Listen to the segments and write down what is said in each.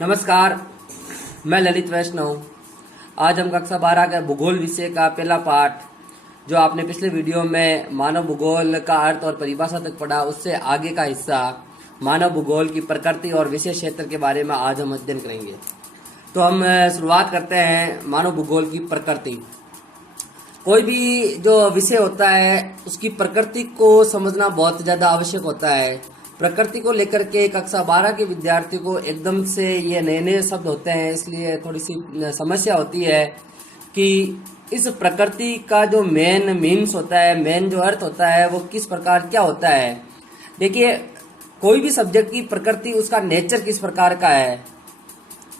नमस्कार, मैं ललित वैष्णव। आज हम कक्षा 12 के भूगोल विषय का पहला पाठ, जो आपने पिछले वीडियो में मानव भूगोल का अर्थ और परिभाषा तक पढ़ा, उससे आगे का हिस्सा मानव भूगोल की प्रकृति और विशेष क्षेत्र के बारे में आज हम अध्ययन करेंगे। तो हम शुरुआत करते हैं मानव भूगोल की प्रकृति। कोई भी जो विषय होता है उसकी प्रकृति को समझना बहुत ज़्यादा आवश्यक होता है। प्रकृति को लेकर के कक्षा 12 के विद्यार्थियों को एकदम से ये नए नए शब्द होते हैं, इसलिए थोड़ी सी समस्या होती है कि इस प्रकृति का जो मेन मीन्स होता है, मेन जो अर्थ होता है, वो किस प्रकार क्या होता है। देखिए, कोई भी सब्जेक्ट की प्रकृति, उसका नेचर किस प्रकार का है,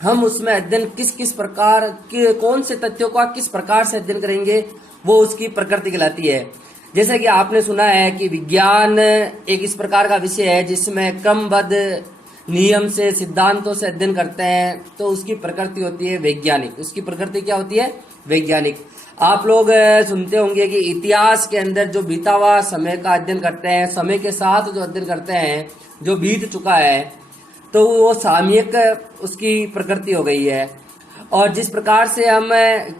हम उसमें अध्ययन किस किस प्रकार के कौन से तथ्यों का किस प्रकार से अध्ययन करेंगे, वो उसकी प्रकृति कहलाती है। जैसे कि आपने सुना है कि विज्ञान एक इस प्रकार का विषय है जिसमें क्रमबद्ध नियम से, सिद्धांतों से अध्ययन करते हैं, तो उसकी प्रकृति होती है वैज्ञानिक। उसकी प्रकृति क्या होती है? वैज्ञानिक। आप लोग सुनते होंगे कि इतिहास के अंदर जो बीता हुआ समय का अध्ययन करते हैं, समय के साथ जो अध्ययन करते हैं, जो बीत चुका है, तो वो सामयिक उसकी प्रकृति हो गई है। और जिस प्रकार से हम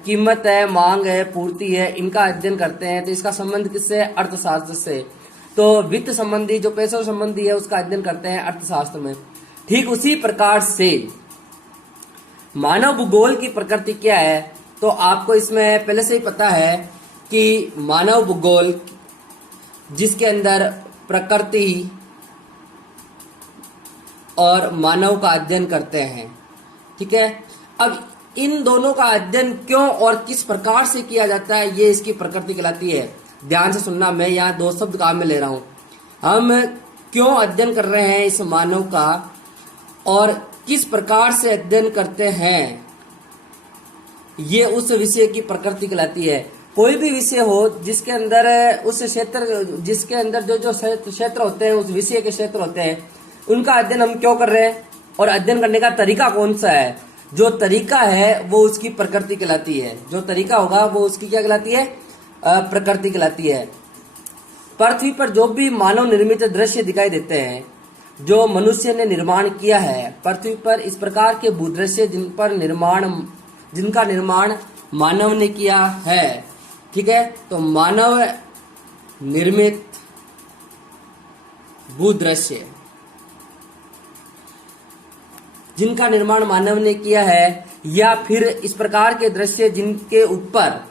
कीमत है, मांग है, पूर्ति है, इनका अध्ययन करते हैं, तो इसका संबंध किससे? अर्थशास्त्र से। तो वित्त संबंधी, जो पैसों संबंधी है, उसका अध्ययन करते हैं अर्थशास्त्र में। ठीक उसी प्रकार से मानव भूगोल की प्रकृति क्या है, तो आपको इसमें पहले से ही पता है कि मानव भूगोल जिसके अंदर प्रकृति और मानव का अध्ययन करते हैं, ठीक है। अब इन दोनों का अध्ययन क्यों और किस प्रकार से किया जाता है, ये इसकी प्रकृति कहलाती है। ध्यान से सुनना, मैं यहाँ दो शब्द काम में ले रहा हूँ। हम क्यों अध्ययन कर रहे हैं इस मानव का और किस प्रकार से अध्ययन करते हैं, ये उस विषय की प्रकृति कहलाती है। कोई भी विषय हो जिसके अंदर उस क्षेत्र, जिसके अंदर जो जो क्षेत्र होते हैं, उस विषय के क्षेत्र होते हैं, उनका अध्ययन हम क्यों कर रहे हैं और अध्ययन करने का तरीका कौन सा है, जो तरीका है वो उसकी प्रकृति कहलाती है। जो तरीका होगा वो उसकी क्या कहलाती है? प्रकृति कहलाती है। पृथ्वी पर जो भी मानव निर्मित दृश्य दिखाई देते हैं, जो मनुष्य ने निर्माण किया है, पृथ्वी पर इस प्रकार के भूदृश्य जिनका निर्माण मानव ने किया है, ठीक है। तो मानव निर्मित भूदृश्य जिनका निर्माण मानव ने किया है, या फिर इस प्रकार के दृश्य जिनके ऊपर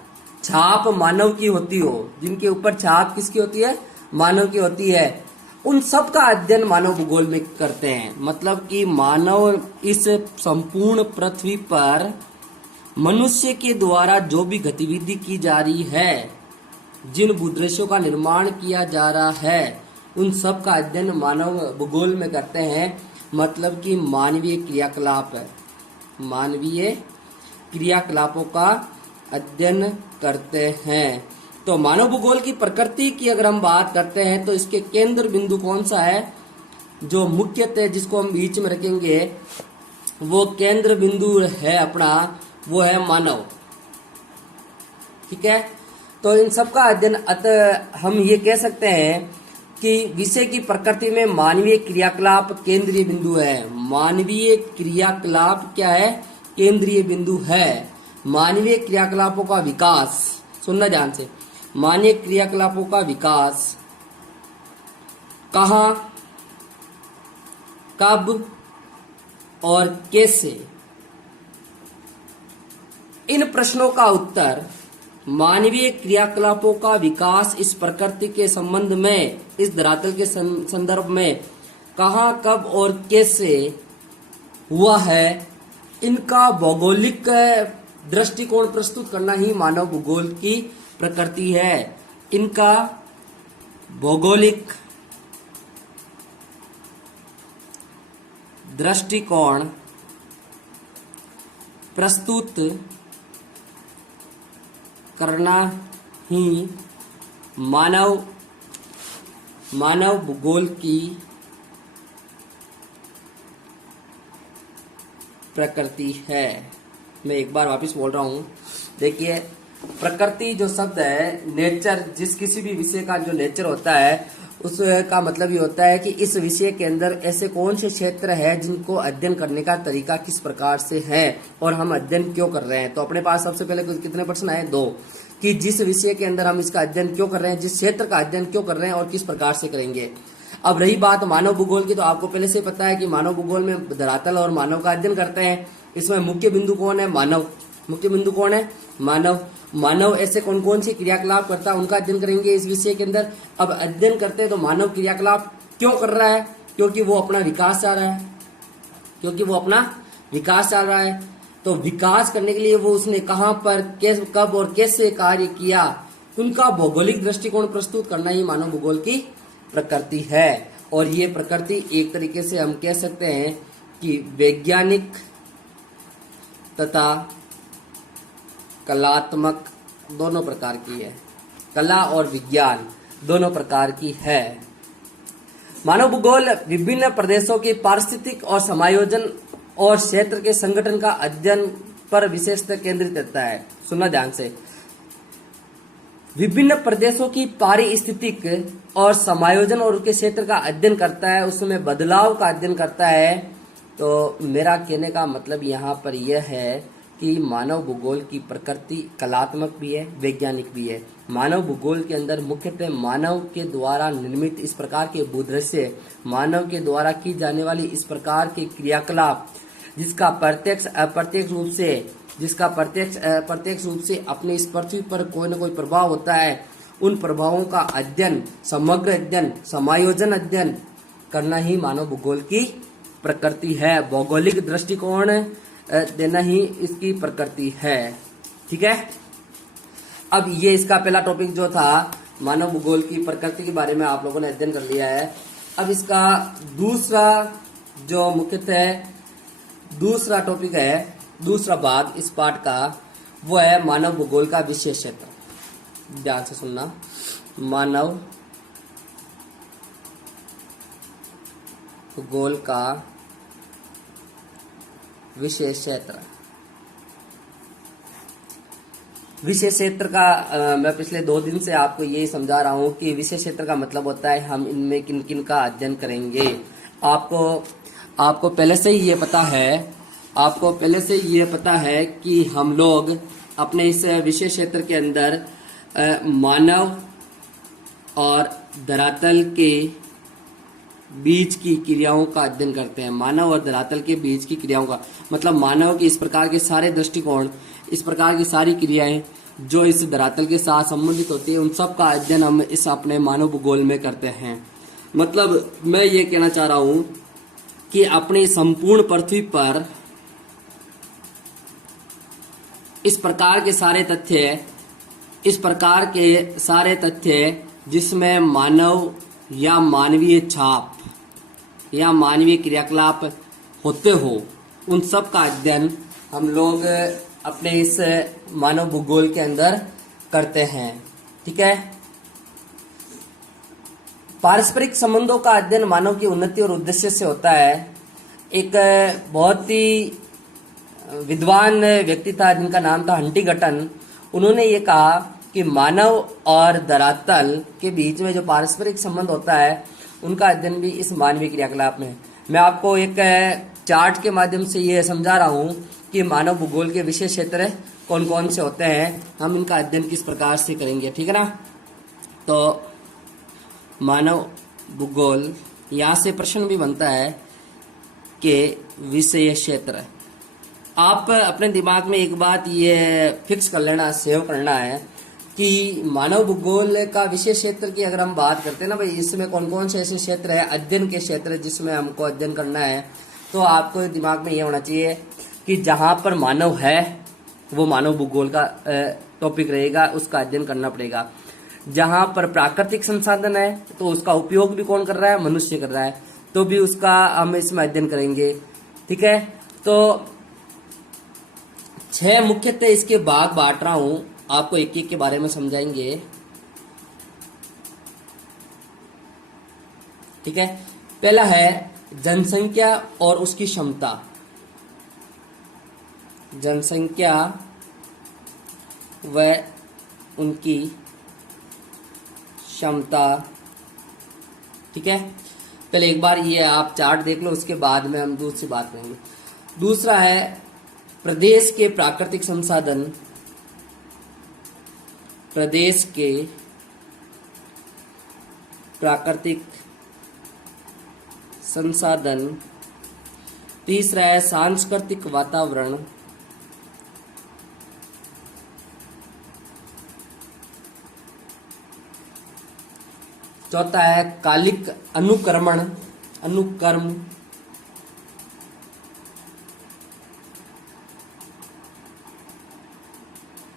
छाप मानव की होती हो, जिनके ऊपर छाप किसकी होती है? मानव की होती है, उन सब का अध्ययन मानव भूगोल में करते हैं। मतलब कि मानव इस संपूर्ण पृथ्वी पर मनुष्य के द्वारा जो भी गतिविधि की जा रही है, जिन भूदृश्यों का निर्माण किया जा रहा है, उन सब का अध्ययन मानव भूगोल में करते हैं। मतलब कि मानवीय क्रियाकलाप है, मानवीय क्रियाकलापों का अध्ययन करते हैं। तो मानव भूगोल की प्रकृति की अगर हम बात करते हैं, तो इसके केंद्र बिंदु कौन सा है, जो मुख्यतः जिसको हम बीच में रखेंगे, वो केंद्र बिंदु है अपना, वो है मानव, ठीक है। तो इन सब का अध्ययन, अतः हम ये कह सकते हैं कि विषय की प्रकृति में मानवीय क्रियाकलाप केंद्रीय बिंदु है। मानवीय क्रियाकलाप क्या है? केंद्रीय बिंदु है। मानवीय क्रियाकलापों का विकास, सुनना ध्यान से, मानवीय क्रियाकलापों का विकास कहाँ, कब और कैसे, इन प्रश्नों का उत्तर मानवीय क्रियाकलापों का विकास इस प्रकृति के संबंध में, इस धरातल के संदर्भ में कहाँ, कब और कैसे हुआ है, इनका भौगोलिक दृष्टिकोण प्रस्तुत करना ही मानव भूगोल की प्रकृति है। इनका भौगोलिक दृष्टिकोण प्रस्तुत करना ही मानव भूगोल की प्रकृति है। मैं एक बार वापस बोल रहा हूँ। देखिए, प्रकृति जो शब्द है, नेचर, जिस किसी भी विषय का जो नेचर होता है, उसका मतलब ये होता है कि इस विषय के अंदर ऐसे कौन से क्षेत्र है जिनको अध्ययन करने का तरीका किस प्रकार से है और हम अध्ययन क्यों कर रहे हैं। तो अपने पास सबसे पहले कितने प्रश्न आए? 2, कि जिस विषय के अंदर हम इसका अध्ययन क्यों कर रहे हैं, जिस क्षेत्र का अध्ययन क्यों कर रहे हैं और किस प्रकार से करेंगे। अब रही बात मानव भूगोल की, तो आपको पहले से पता है कि मानव भूगोल में धरातल और मानव का अध्ययन करते हैं। इसमें मुख्य बिंदु कौन है? मानव। मुख्य बिंदु कौन है? मानव। मानव ऐसे कौन कौन से क्रियाकलाप करता है उनका अध्ययन करेंगे इस विषय के अंदर। अब अध्ययन करते हैं तो मानव क्रियाकलाप क्यों कर रहा है? क्योंकि वो अपना विकास चाह रहा है, क्योंकि वो अपना विकास चाह रहा है। तो विकास करने के लिए वो उसने कहां पर, कैसे, कब और कैसे कार्य किया, उनका भौगोलिक दृष्टिकोण प्रस्तुत करना ही मानव भूगोल की प्रकृति है। और ये प्रकृति एक तरीके से हम कह सकते हैं कि वैज्ञानिक तथा कलात्मक दोनों प्रकार की है। कला और विज्ञान दोनों प्रकार की है। मानव भूगोल विभिन्न प्रदेशों के पारिस्थितिक और समायोजन और क्षेत्र के संगठन का अध्ययन पर विशेषतः केंद्रित रहता है। सुनना ध्यान से। विभिन्न प्रदेशों की पारिस्थितिक और समायोजन और उनके क्षेत्र का अध्ययन करता है, उसमें बदलाव का अध्ययन करता है। तो मेरा कहने का मतलब यहाँ पर यह है कि मानव भूगोल की प्रकृति कलात्मक भी है, वैज्ञानिक भी है। मानव भूगोल के अंदर मुख्यतः मानव के द्वारा निर्मित इस प्रकार के भूदृश्य, मानव के द्वारा की जाने वाली इस प्रकार के क्रियाकलाप, जिसका प्रत्यक्ष अप्रत्यक्ष रूप से अपने इस पृथ्वी पर कोई न कोई प्रभाव होता है, उन प्रभावों का अध्ययन, समग्र अध्ययन, समायोजन अध्ययन करना ही मानव भूगोल की प्रकृति है। भौगोलिक दृष्टिकोण देना ही इसकी प्रकृति है। ठीक है। अब ये इसका पहला टॉपिक जो था मानव भूगोल की प्रकृति के बारे में आप लोगों ने अध्ययन कर लिया है। अब इसका दूसरा जो मुख्यतः दूसरा टॉपिक है, दूसरा भाग इस पाठ का, वो है मानव भूगोल का विशेष क्षेत्र। ध्यान से सुनना। मानव भूगोल का विशेष क्षेत्र। विशेष क्षेत्र का मैं पिछले 2 दिन से आपको यही समझा रहा हूं कि विशेष क्षेत्र का मतलब होता है हम इनमें किन किन का अध्ययन करेंगे। आपको पहले से ही ये पता है, आपको पहले से ये पता है कि हम लोग अपने इस विशेष क्षेत्र के अंदर मानव और धरातल के बीच की क्रियाओं का अध्ययन करते हैं। मानव और धरातल के बीच की क्रियाओं का मतलब मानव के इस प्रकार के सारे दृष्टिकोण, इस प्रकार की सारी क्रियाएं जो इस धरातल के साथ संबंधित होती है, उन सब का अध्ययन हम इस अपने मानव भूगोल में करते हैं। मतलब मैं ये कहना चाह रहा हूं कि अपनी संपूर्ण पृथ्वी पर इस प्रकार के सारे तथ्य जिसमें मानव या मानवीय छाप या मानवीय क्रियाकलाप होते हो, उन सब का अध्ययन हम लोग अपने इस मानव भूगोल के अंदर करते हैं। ठीक है। पारस्परिक संबंधों का अध्ययन मानव की उन्नति और उद्देश्य से होता है। एक बहुत ही विद्वान व्यक्ति था जिनका नाम था हंटिंगटन। उन्होंने ये कहा कि मानव और धरातल के बीच में जो पारस्परिक संबंध होता है, उनका अध्ययन भी इस मानवीय क्रियाकलाप में। मैं आपको एक चार्ट के माध्यम से ये समझा रहा हूँ कि मानव भूगोल के विशेष क्षेत्र कौन कौन से होते हैं, हम इनका अध्ययन किस प्रकार से करेंगे। ठीक है ना। तो मानव भूगोल, यहाँ से प्रश्न भी बनता है कि विषय क्षेत्र। आप अपने दिमाग में एक बात ये फिक्स कर लेना, सेव करना है कि मानव भूगोल का विशेष क्षेत्र की अगर हम बात करते हैं ना भाई, इसमें कौन कौन से ऐसे क्षेत्र है, अध्ययन के क्षेत्र जिसमें हमको अध्ययन करना है, तो आपको दिमाग में ये होना चाहिए कि जहाँ पर मानव है वो मानव भूगोल का टॉपिक रहेगा, उसका अध्ययन करना पड़ेगा। जहाँ पर प्राकृतिक संसाधन है तो उसका उपयोग भी कौन कर रहा है, मनुष्य कर रहा है, तो भी उसका हम इसमें अध्ययन करेंगे। ठीक है। तो 6 मुख्यतः इसके भाग बांट रहा हूं, आपको एक एक के बारे में समझाएंगे। ठीक है। पहला है जनसंख्या और उसकी क्षमता। जनसंख्या व उनकी क्षमता ठीक है, पहले एक बार ये आप चार्ट देख लो, उसके बाद में हम दूसरी बात करेंगे। दूसरा है प्रदेश के प्राकृतिक संसाधन, प्रदेश के प्राकृतिक संसाधन। तीसरा है सांस्कृतिक वातावरण, चौथा है कालिक अनुक्रमण, अनुक्रम,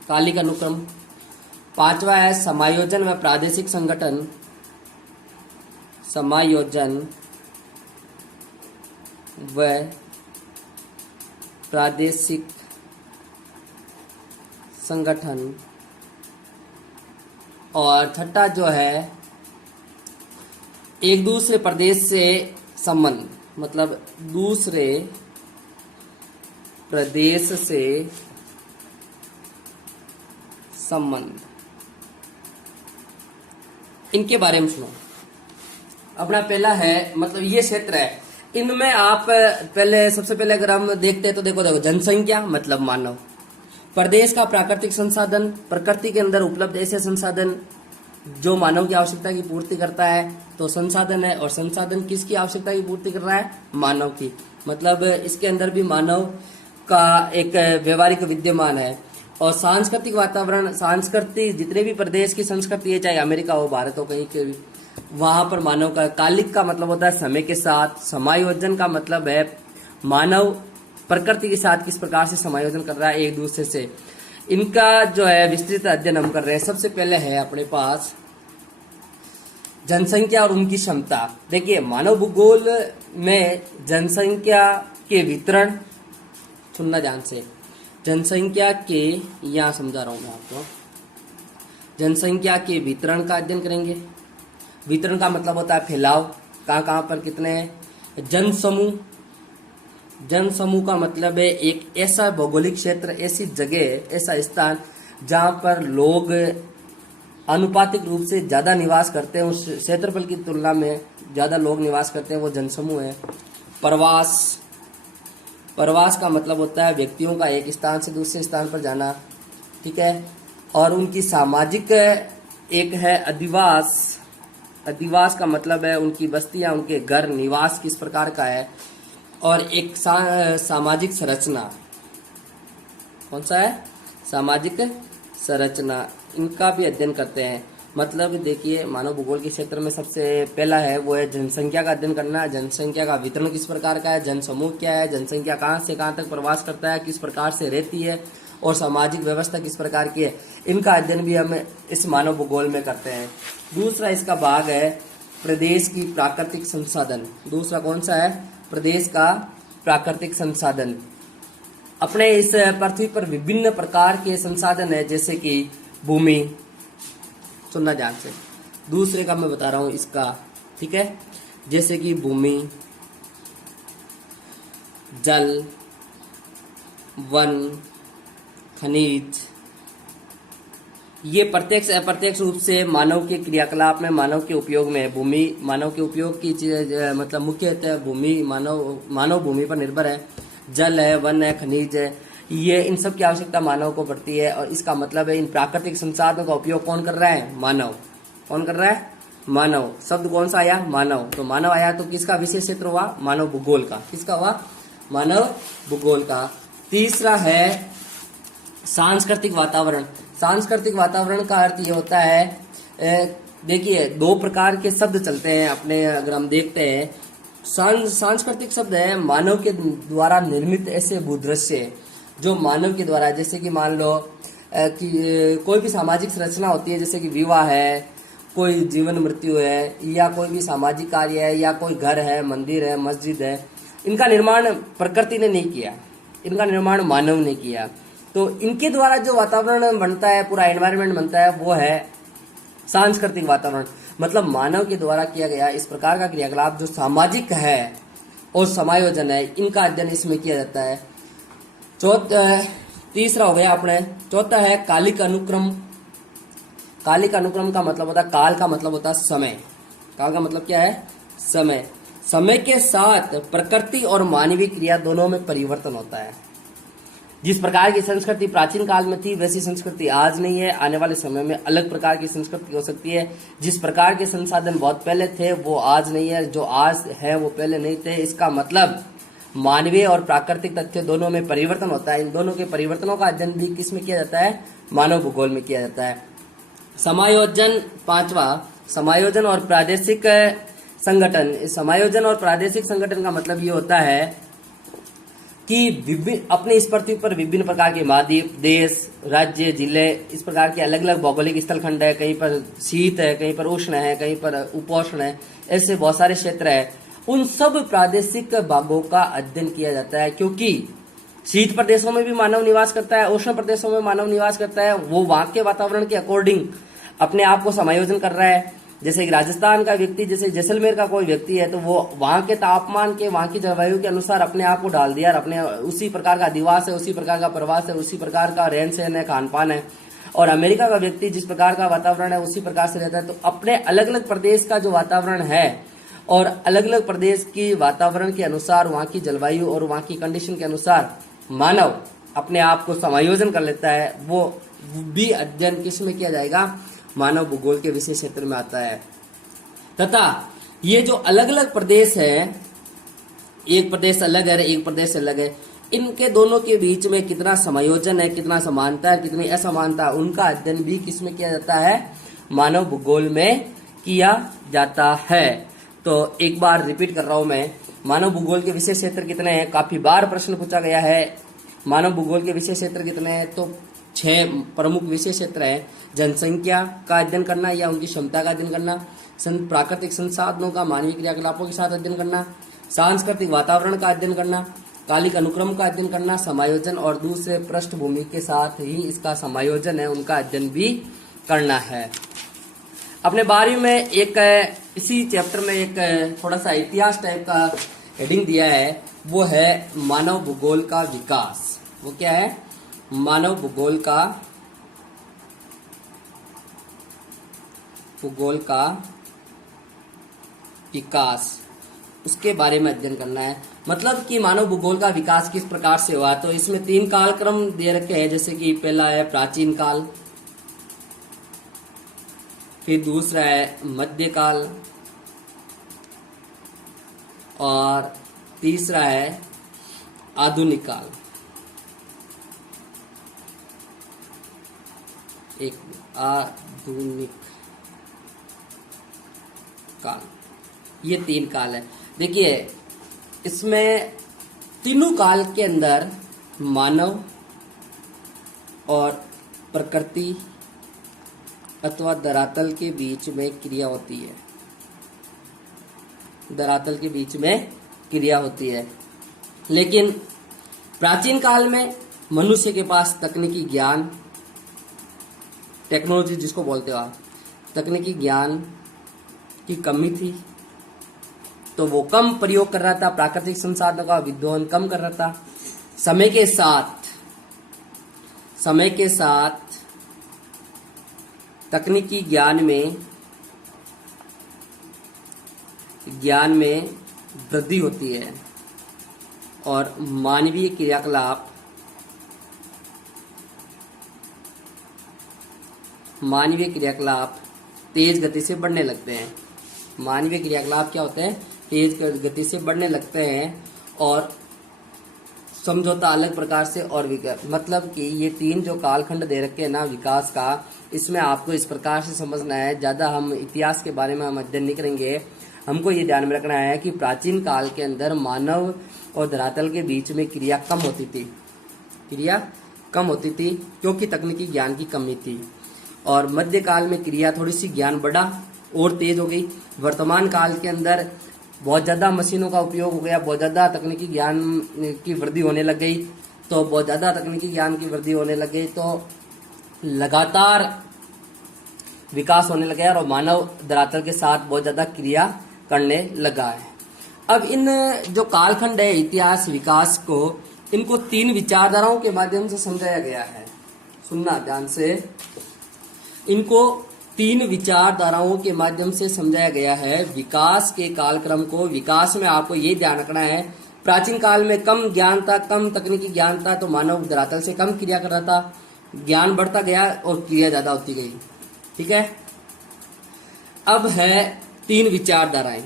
कालिक अनुक्रम। पांचवा है समायोजन व प्रादेशिक संगठन, समायोजन व प्रादेशिक संगठन। और छठा जो है एक दूसरे प्रदेश से संबंध, मतलब दूसरे प्रदेश से संबंध। इनके बारे में सुनो। अपना पहला है, मतलब ये क्षेत्र है, इनमें आप पहले सबसे पहले अगर हम देखते हैं तो देखो जनसंख्या मतलब मानव, प्रदेश का प्राकृतिक संसाधन, प्रकृति के अंदर उपलब्ध ऐसे संसाधन जो मानव की आवश्यकता की पूर्ति करता है, तो संसाधन है। और संसाधन किसकी आवश्यकता की पूर्ति कर रहा है? मानव की। मतलब इसके अंदर भी मानव का एक व्यवहारिक विद्यमान है। और सांस्कृतिक वातावरण, सांस्कृतिक जितने भी प्रदेश की संस्कृति है, चाहे अमेरिका हो, भारत हो, कहीं के भी, वहां पर मानव का। कालिक का मतलब होता है समय के साथ। समायोजन का मतलब है मानव प्रकृति के साथ किस प्रकार से समायोजन कर रहा है एक दूसरे से। इनका जो है विस्तृत अध्ययन हम कर रहे हैं। सबसे पहले है अपने पास जनसंख्या और उनकी क्षमता। देखिए मानव भूगोल में जनसंख्या के वितरण, सुनना ध्यान से, जनसंख्या के, यहाँ समझा रहा हूं मैं आपको, जनसंख्या के वितरण का अध्ययन करेंगे। वितरण का मतलब होता है फैलाव, कहाँ कहाँ पर कितने हैं। जनसमूह, जनसमूह का मतलब है एक ऐसा भौगोलिक क्षेत्र, ऐसी जगह, ऐसा स्थान जहाँ पर लोग अनुपातिक रूप से ज्यादा निवास करते हैं, उस क्षेत्रफल की तुलना में ज्यादा लोग निवास करते हैं, वो जनसमूह है। प्रवास, प्रवास का मतलब होता है व्यक्तियों का एक स्थान से दूसरे स्थान पर जाना, ठीक है। और उनकी सामाजिक एक है अधिवास। अधिवास का मतलब है उनकी बस्तियां, उनके घर, निवास किस प्रकार का है। और एक सामाजिक संरचना, कौन सा है? सामाजिक संरचना, इनका भी अध्ययन करते हैं। मतलब देखिए मानव भूगोल के क्षेत्र में सबसे पहला है वो है जनसंख्या का अध्ययन करना। जनसंख्या का वितरण किस प्रकार का है, जनसमूह क्या है, जनसंख्या कहाँ से कहाँ तक प्रवास करता है, किस प्रकार से रहती है, और सामाजिक व्यवस्था किस प्रकार की है, इनका अध्ययन भी हम इस मानव भूगोल में करते हैं। दूसरा इसका भाग है प्रदेश की प्राकृतिक संसाधन। दूसरा कौन सा है? प्रदेश का प्राकृतिक संसाधन। अपने इस पृथ्वी पर विभिन्न प्रकार के संसाधन है, जैसे कि भूमि, सुनना ध्यान से, दूसरे का मैं बता रहा हूं इसका, ठीक है, जैसे कि भूमि, जल, वन, खनिज, ये प्रत्यक्ष अप्रत्यक्ष रूप से मानव के क्रियाकलाप में, मानव के उपयोग में है। भूमि मानव के उपयोग की चीज, मतलब मुख्यतः भूमि मानव भूमि पर निर्भर है। जल है, वन है, खनिज है, ये इन सब की आवश्यकता मानव को पड़ती है। और इसका मतलब है इन प्राकृतिक संसाधनों का उपयोग कौन कर रहा है? मानव। कौन कर रहा है? मानव। शब्द कौन सा आया? मानव। तो मानव आया तो किसका विशेष क्षेत्र हुआ? मानव भूगोल का। किसका हुआ? मानव भूगोल का। तीसरा है सांस्कृतिक वातावरण। सांस्कृतिक वातावरण का अर्थ ये होता है, देखिए दो प्रकार के शब्द चलते हैं अपने, अगर हम देखते हैं, सांस्कृतिक शब्द है मानव के द्वारा निर्मित ऐसे भूदृश्य जो मानव के द्वारा, जैसे कि मान लो कि कोई भी सामाजिक संरचना होती है, जैसे कि विवाह है, कोई जीवन मृत्यु है, या कोई भी सामाजिक कार्य है, या कोई घर है, मंदिर है, मस्जिद है, इनका निर्माण प्रकृति ने नहीं किया, इनका निर्माण मानव ने किया। तो इनके द्वारा जो वातावरण बनता है, पूरा एनवायरनमेंट बनता है, वो है सांस्कृतिक वातावरण। मतलब मानव के द्वारा किया गया इस प्रकार का क्रियाकलाप जो सामाजिक है और समायोजन है, इनका अध्ययन इसमें किया जाता है। तीसरा हो गया अपने। चौथा है कालिक अनुक्रम। कालिक अनुक्रम का मतलब होता है, काल का मतलब होता है समय। काल का मतलब क्या है? समय। समय के साथ प्रकृति और मानवीय क्रिया दोनों में परिवर्तन होता है। जिस प्रकार की संस्कृति प्राचीन काल में थी वैसी संस्कृति आज नहीं है। आने वाले समय में अलग प्रकार की संस्कृति हो सकती है। जिस प्रकार के संसाधन बहुत पहले थे वो आज नहीं है, जो आज है वो पहले नहीं थे। इसका मतलब मानवीय और प्राकृतिक तथ्य दोनों में परिवर्तन होता है। इन दोनों के परिवर्तनों का अध्ययन भी किस में किया जाता है? मानव भूगोल में किया जाता है। समायोजन, पांचवा, समायोजन और प्रादेशिक संगठन। समायोजन और प्रादेशिक संगठन का मतलब ये होता है कि विभिन्न अपने इस पृथ्वी पर विभिन्न प्रकार के महाद्वीप, देश, राज्य, जिले, इस प्रकार के अलग अलग भौगोलिक स्थलखंड है। कहीं पर शीत है, कहीं पर उष्ण है, कहीं पर उपोष्ण है, ऐसे बहुत सारे क्षेत्र है। उन सब प्रादेशिक भागों का अध्ययन किया जाता है, क्योंकि शीत प्रदेशों में भी मानव निवास करता है, उष्ण प्रदेशों में मानव निवास करता है। वो वहां के वातावरण के अकॉर्डिंग अपने आप को समायोजन कर रहा है। जैसे राजस्थान का व्यक्ति, जैसे जैसलमेर का कोई व्यक्ति है, तो वो वहां के तापमान के, वहां की जलवायु के अनुसार अपने आप को डाल दिया और अपने उसी प्रकार का अधिवास है, उसी प्रकार का प्रवास है, उसी प्रकार का रहन सहन है, खान पान है। और अमेरिका का व्यक्ति जिस प्रकार का वातावरण है उसी प्रकार से रहता है। तो अपने अलग अलग प्रदेश का जो वातावरण है और अलग अलग प्रदेश की वातावरण के अनुसार, वहां की जलवायु और वहां की कंडीशन के अनुसार मानव अपने आप को समायोजन कर लेता है। वो भी अध्ययन किस में किया जाएगा? मानव भूगोल के विषय क्षेत्र में आता है। तथा ये जो अलग अलग प्रदेश है, एक प्रदेश अलग है, एक प्रदेश अलग है, इनके दोनों के बीच में कितना समायोजन है, कितना समानता है, कितनी असमानता, उनका अध्ययन भी किसमें किया जाता है? मानव भूगोल में किया जाता है। तो एक बार रिपीट कर रहा हूं मैं, मानव भूगोल के विषय क्षेत्र कितने हैं? काफी बार प्रश्न पूछा गया है। मानव भूगोल के विषय क्षेत्र कितने हैं? तो 6 प्रमुख विषय क्षेत्र हैं। जनसंख्या का अध्ययन करना या उनकी क्षमता का अध्ययन करना, प्राकृतिक संसाधनों का मानवीय क्रियाकलापों के साथ अध्ययन करना, सांस्कृतिक वातावरण का अध्ययन करना, कालिक अनुक्रम का अध्ययन करना, समायोजन और दूसरे पृष्ठभूमि के साथ ही इसका समायोजन है, उनका अध्ययन भी करना है। अपने 12वीं में एक इसी चैप्टर में एक थोड़ा सा इतिहास टाइप का हेडिंग दिया है, वो है मानव भूगोल का विकास। वो क्या है? मानव भूगोल का विकास, उसके बारे में अध्ययन करना है। मतलब कि मानव भूगोल का विकास किस प्रकार से हुआ। तो इसमें 3 कालक्रम दे रखे हैं, जैसे कि पहला है प्राचीन काल, फिर दूसरा है मध्यकाल और तीसरा है आधुनिक काल। एक आधुनिक काल, ये 3 काल है। देखिए इसमें तीनों काल के अंदर मानव और प्रकृति अथवा धरातल के बीच में क्रिया होती है। धरातल के बीच में क्रिया होती है। लेकिन प्राचीन काल में मनुष्य के पास तकनीकी ज्ञान, टेक्नोलॉजी जिसको बोलते हो आप, तकनीकी ज्ञान की कमी थी, तो वो कम प्रयोग कर रहा था, प्राकृतिक संसाधनों का विद्रोहन कम कर रहा था। समय के साथ तकनीकी ज्ञान में वृद्धि होती है और मानवीय क्रियाकलाप तेज गति से बढ़ने लगते हैं। मानवीय क्रियाकलाप क्या होते हैं? तेज गति से बढ़ने लगते हैं और समझौता अलग प्रकार से और विकास। मतलब कि ये 3 जो कालखंड दे रखे हैं ना विकास का, इसमें आपको इस प्रकार से समझना है। ज्यादा हम इतिहास के बारे में हम अध्ययन नहीं करेंगे। हमको ये ध्यान में रखना है कि प्राचीन काल के अंदर मानव और धरातल के बीच में क्रिया कम होती थी क्योंकि तकनीकी ज्ञान की कमी थी। और मध्यकाल में क्रिया थोड़ी सी ज्ञान बढ़ा और तेज हो गई। वर्तमान काल के अंदर बहुत ज्यादा मशीनों का उपयोग हो गया, बहुत ज्यादा तकनीकी ज्ञान की वृद्धि होने लग गई। तो बहुत ज्यादा तकनीकी ज्ञान की वृद्धि होने लग गई तो लगातार विकास होने लगा और मानव धरातल के साथ बहुत ज्यादा क्रिया करने लगा है। अब इन जो कालखंड है इतिहास विकास को, इनको 3 विचारधाराओं के माध्यम से समझाया गया है। सुनना ध्यान से, इनको तीन विचारधाराओं के माध्यम से समझाया गया है विकास के कालक्रम को। विकास में आपको ये ध्यान रखना है, प्राचीन काल में कम ज्ञान था, कम तकनीकी ज्ञान था, तो मानव धरातल से कम क्रिया कर रहा था। ज्ञान बढ़ता गया और क्रिया ज्यादा होती गई। ठीक है, अब है तीन विचारधाराएं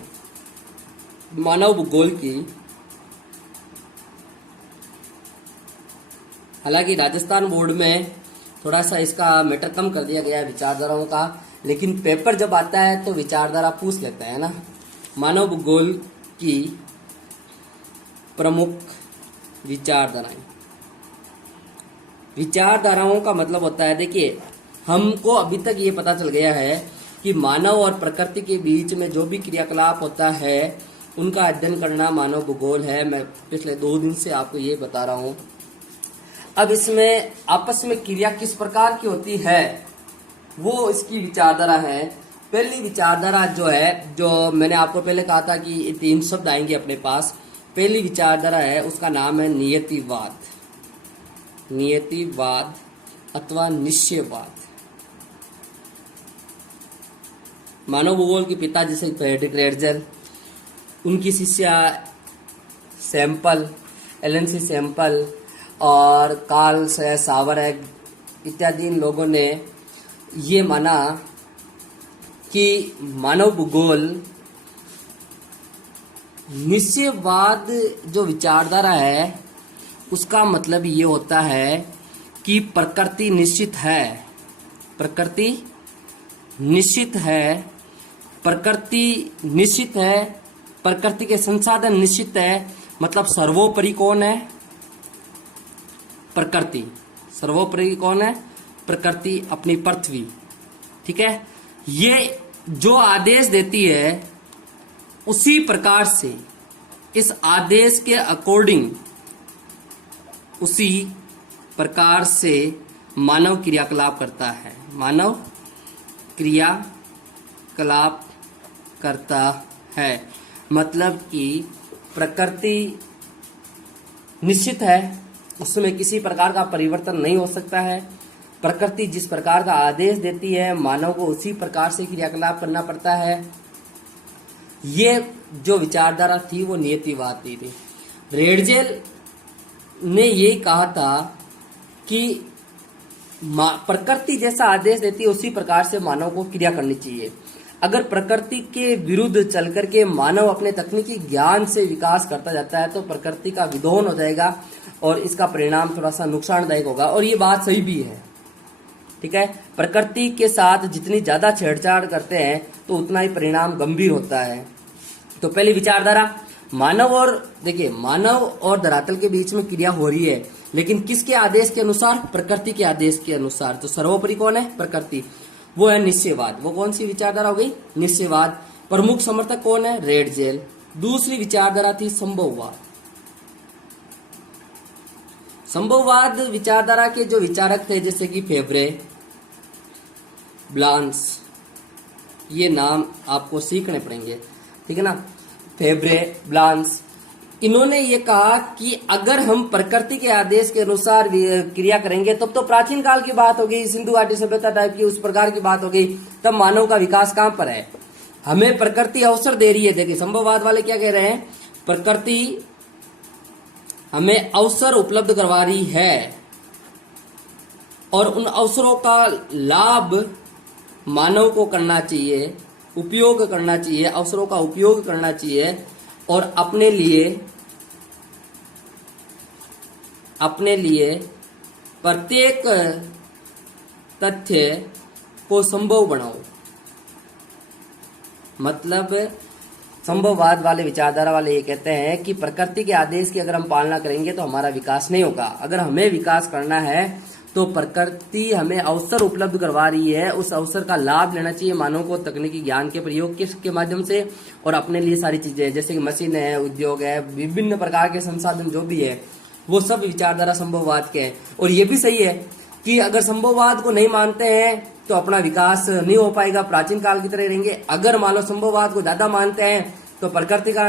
मानव भूगोल की। हालांकि राजस्थान बोर्ड में थोड़ा सा इसका मैटर कम कर दिया गया है विचारधाराओं का, लेकिन पेपर जब आता है तो विचारधारा पूछ लेता है ना। मानव भूगोल की प्रमुख विचारधाराएं। विचारधाराओं का मतलब होता है, देखिए हमको अभी तक ये पता चल गया है कि मानव और प्रकृति के बीच में जो भी क्रियाकलाप होता है उनका अध्ययन करना मानव भूगोल है। मैं पिछले 2 दिन से आपको ये बता रहा हूं। अब इसमें आपस में क्रिया किस प्रकार की होती है वो इसकी विचारधारा है। पहली विचारधारा जो है, जो मैंने आपको पहले कहा था कि ये 3 शब्द आएंगे अपने पास। पहली विचारधारा है, उसका नाम है नियतिवाद। नियतिवाद अथवा निश्चयवाद। मानव भूगोल के पिता जैसे फ्रेडरिक रेडजल, उनकी शिष्या सैंपल, एलन सी सैंपल और कार्ल सावरग इत्यादि इन लोगों ने ये माना कि मानव भूगोल निश्चयवाद जो विचारधारा है उसका मतलब ये होता है कि प्रकृति निश्चित है। प्रकृति निश्चित है, प्रकृति निश्चित है, प्रकृति के संसाधन निश्चित है। मतलब सर्वोपरि कौन है? प्रकृति। सर्वोपरि कौन है? प्रकृति, अपनी पृथ्वी। ठीक है, ये जो आदेश देती है उसी प्रकार से, इस आदेश के अकॉर्डिंग, उसी प्रकार से मानव क्रियाकलाप करता है। मानव क्रियाकलाप करता है मतलब कि प्रकृति निश्चित है, उसमें किसी प्रकार का परिवर्तन नहीं हो सकता है। प्रकृति जिस प्रकार का आदेश देती है मानव को उसी प्रकार से क्रियाकलाप करना पड़ता है। ये जो विचारधारा थी वो नियतिवाद की थी। रेडजेल ने ये कहा था कि प्रकृति जैसा आदेश देती है उसी प्रकार से मानव को क्रिया करनी चाहिए। अगर प्रकृति के विरुद्ध चल करके मानव अपने तकनीकी ज्ञान से विकास करता जाता है तो प्रकृति का विध्वंस हो जाएगा और इसका परिणाम थोड़ा सा नुकसानदायक होगा। और ये बात सही भी है। ठीक है, प्रकृति के साथ जितनी ज्यादा छेड़छाड़ करते हैं तो उतना ही परिणाम गंभीर होता है। तो पहली विचारधारा, मानव और, देखिए मानव और धरातल के बीच में क्रिया हो रही है, लेकिन किसके आदेश के अनुसार? प्रकृति के आदेश के अनुसार। तो सर्वोपरि कौन है? प्रकृति। वो है निश्चयवाद। वो कौन सी विचारधारा हो गई? निश्चयवाद। प्रमुख समर्थक कौन है? रेडजेल। दूसरी विचारधारा थी संभववाद। संभववाद विचारधारा के जो विचारक थे जैसे कि फेब्रे, ब्लांस, ये नाम आपको सीखने पड़ेंगे। ठीक है ना, फेब्रे, ब्लांस, इन्होंने ये कहा कि अगर हम प्रकृति के आदेश के अनुसार क्रिया करेंगे तब तो प्राचीन काल की बात हो गई, सिंधु घाटी सभ्यता टाइप की उस प्रकार की बात हो गई, तब मानव का विकास कहां पर है? हमें प्रकृति अवसर दे रही है। देखिए संभववाद वाले क्या कह रहे हैं? प्रकृति हमें अवसर उपलब्ध करवा रही है और उन अवसरों का लाभ मानव को करना चाहिए, उपयोग करना चाहिए, अवसरों का उपयोग करना चाहिए और अपने लिए प्रत्येक तथ्य को संभव बनाओ। मतलब संभववाद वाले विचारधारा वाले ये कहते हैं कि प्रकृति के आदेश की अगर हम पालना करेंगे तो हमारा विकास नहीं होगा। अगर हमें विकास करना है तो प्रकृति हमें अवसर उपलब्ध करवा रही है, उस अवसर का लाभ लेना चाहिए मानव को तकनीकी ज्ञान के प्रयोग के माध्यम से और अपने लिए सारी चीजें जैसे कि मशीन है, उद्योग है, विभिन्न प्रकार के संसाधन जो भी है वो सब विचारधारा संभववाद के हैं। और ये भी सही है कि अगर संभववाद को नहीं मानते हैं तो अपना विकास नहीं हो पाएगा, प्राचीन काल की तरह रहेंगे। अगर मान लो संभववाद को ज्यादा मानते हैं तो प्रकृति का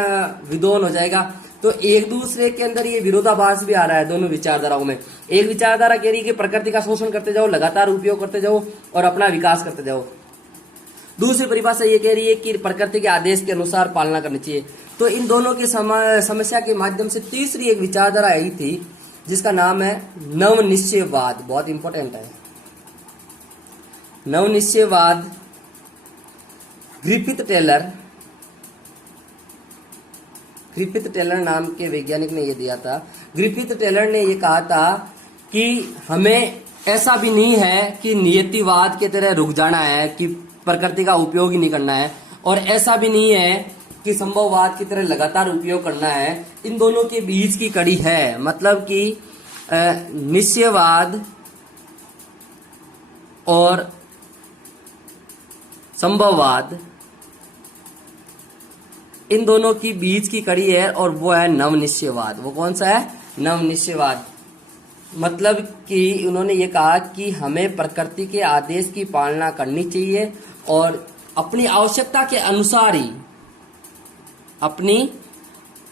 विध्वंस हो जाएगा। तो एक दूसरे के अंदर ये विरोधाभास भी आ रहा है दोनों विचारधाराओं में। एक विचारधारा कह रही है कि प्रकृति का शोषण करते जाओ, लगातार उपयोग करते जाओ और अपना विकास करते जाओ, दूसरी परिभाषा ये कह रही है कि प्रकृति के आदेश के अनुसार पालना करनी चाहिए। तो इन दोनों की समस्या के माध्यम से तीसरी एक विचारधारा आई थी जिसका नाम है नवनिश्चयवाद। बहुत इंपॉर्टेंट है नवनिश्चयवाद। ग्रिफिथ टेलर नाम के वैज्ञानिक ने ये दिया था। ग्रिफिथ टेलर ने ये कहा था कि हमें ऐसा भी नहीं है कि नियतिवाद के तरह रुक जाना है कि प्रकृति का उपयोग ही नहीं करना है, और ऐसा भी नहीं है कि संभववाद की तरह लगातार उपयोग करना है। इन दोनों के बीच की कड़ी है, मतलब कि निश्चयवाद और संभववाद, इन दोनों की बीच की कड़ी है और वो है नवनिश्चयवाद। वो कौन सा है? नवनिश्चयवाद। मतलब कि उन्होंने ये कहा कि हमें प्रकृति के आदेश की पालना करनी चाहिए और अपनी आवश्यकता के अनुसार ही, अपनी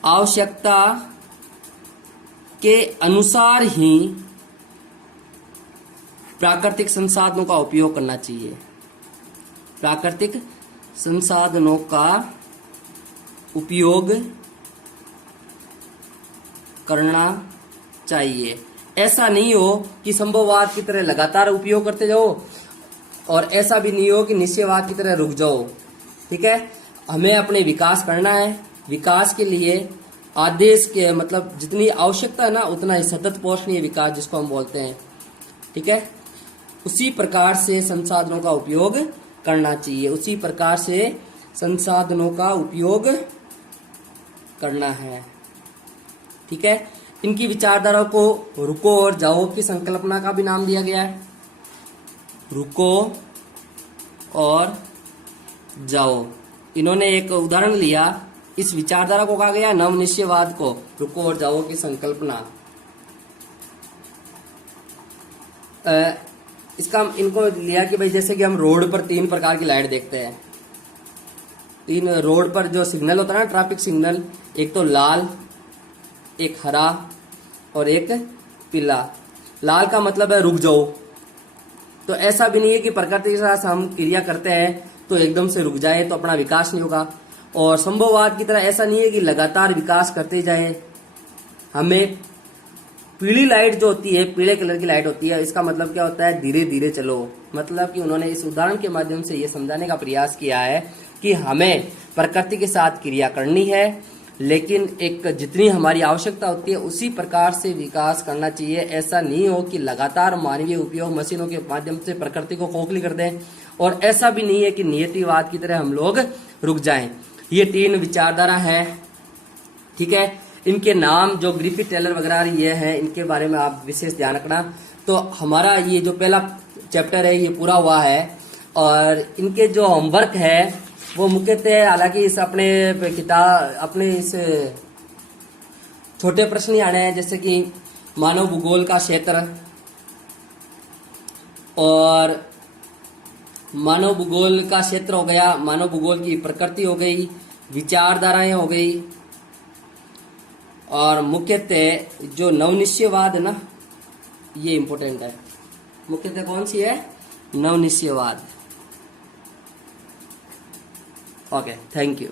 आवश्यकता के अनुसार ही प्राकृतिक संसाधनों का उपयोग करना चाहिए। प्राकृतिक संसाधनों का उपयोग करना चाहिए। ऐसा नहीं हो कि संभववाद की तरह लगातार उपयोग करते जाओ और ऐसा भी नहीं हो कि निश्चयवाद की तरह रुक जाओ। ठीक है, हमें अपने विकास करना है। विकास के लिए आदेश के मतलब जितनी आवश्यकता है ना उतना ही सतत पोषणीय विकास जिसको हम बोलते हैं। ठीक है, उसी प्रकार से संसाधनों का उपयोग करना चाहिए, उसी प्रकार से संसाधनों का उपयोग करना है। ठीक है, इनकी विचारधारा को रुको और जाओ की संकल्पना का भी नाम दिया गया है। रुको और जाओ, इन्होंने एक उदाहरण लिया। इस विचारधारा को कहा गया नवनिश्चयवाद को, रुको और जाओ की संकल्पना। इसका इनको लिया कि भाई जैसे कि हम रोड पर 3 प्रकार की लाइट देखते हैं। 3 रोड पर जो सिग्नल होता है ना, ट्रैफिक सिग्नल, एक तो लाल, एक हरा और एक पीला। लाल का मतलब है रुक जाओ। तो ऐसा भी नहीं है कि प्रकृति के साथ हम क्रिया करते हैं तो एकदम से रुक जाए तो अपना विकास नहीं होगा, और संभववाद की तरह ऐसा नहीं है कि लगातार विकास करते जाए। हमें पीली लाइट जो होती है, पीले कलर की लाइट होती है, इसका मतलब क्या होता है? धीरे धीरे चलो। मतलब कि उन्होंने इस उदाहरण के माध्यम से ये समझाने का प्रयास किया है कि हमें प्रकृति के साथ क्रिया करनी है, लेकिन एक जितनी हमारी आवश्यकता होती है उसी प्रकार से विकास करना चाहिए। ऐसा नहीं हो कि लगातार मानवीय उपयोग मशीनों के माध्यम से प्रकृति को खोखली कर दें, और ऐसा भी नहीं है कि नियतिवाद की तरह हम लोग रुक जाएं। ये 3 विचारधारा है। ठीक है, इनके नाम जो ग्रिफिथ टेलर वगैरह ये है, इनके बारे में आप विशेष ध्यान रखना। तो हमारा ये जो पहला चैप्टर है ये पूरा हुआ है, और इनके जो होमवर्क है वो मुख्यतः, हालांकि इस अपने इस छोटे प्रश्न ही आने हैं, जैसे कि मानव भूगोल का क्षेत्र, और मानव भूगोल का क्षेत्र हो गया, मानव भूगोल की प्रकृति हो गई, विचारधाराएं हो गई, और मुख्यतः जो नवनिश्चयवाद है ना, ये इंपॉर्टेंट है। मुख्यतः कौन सी है? नवनिश्चयवाद। Okay, thank you.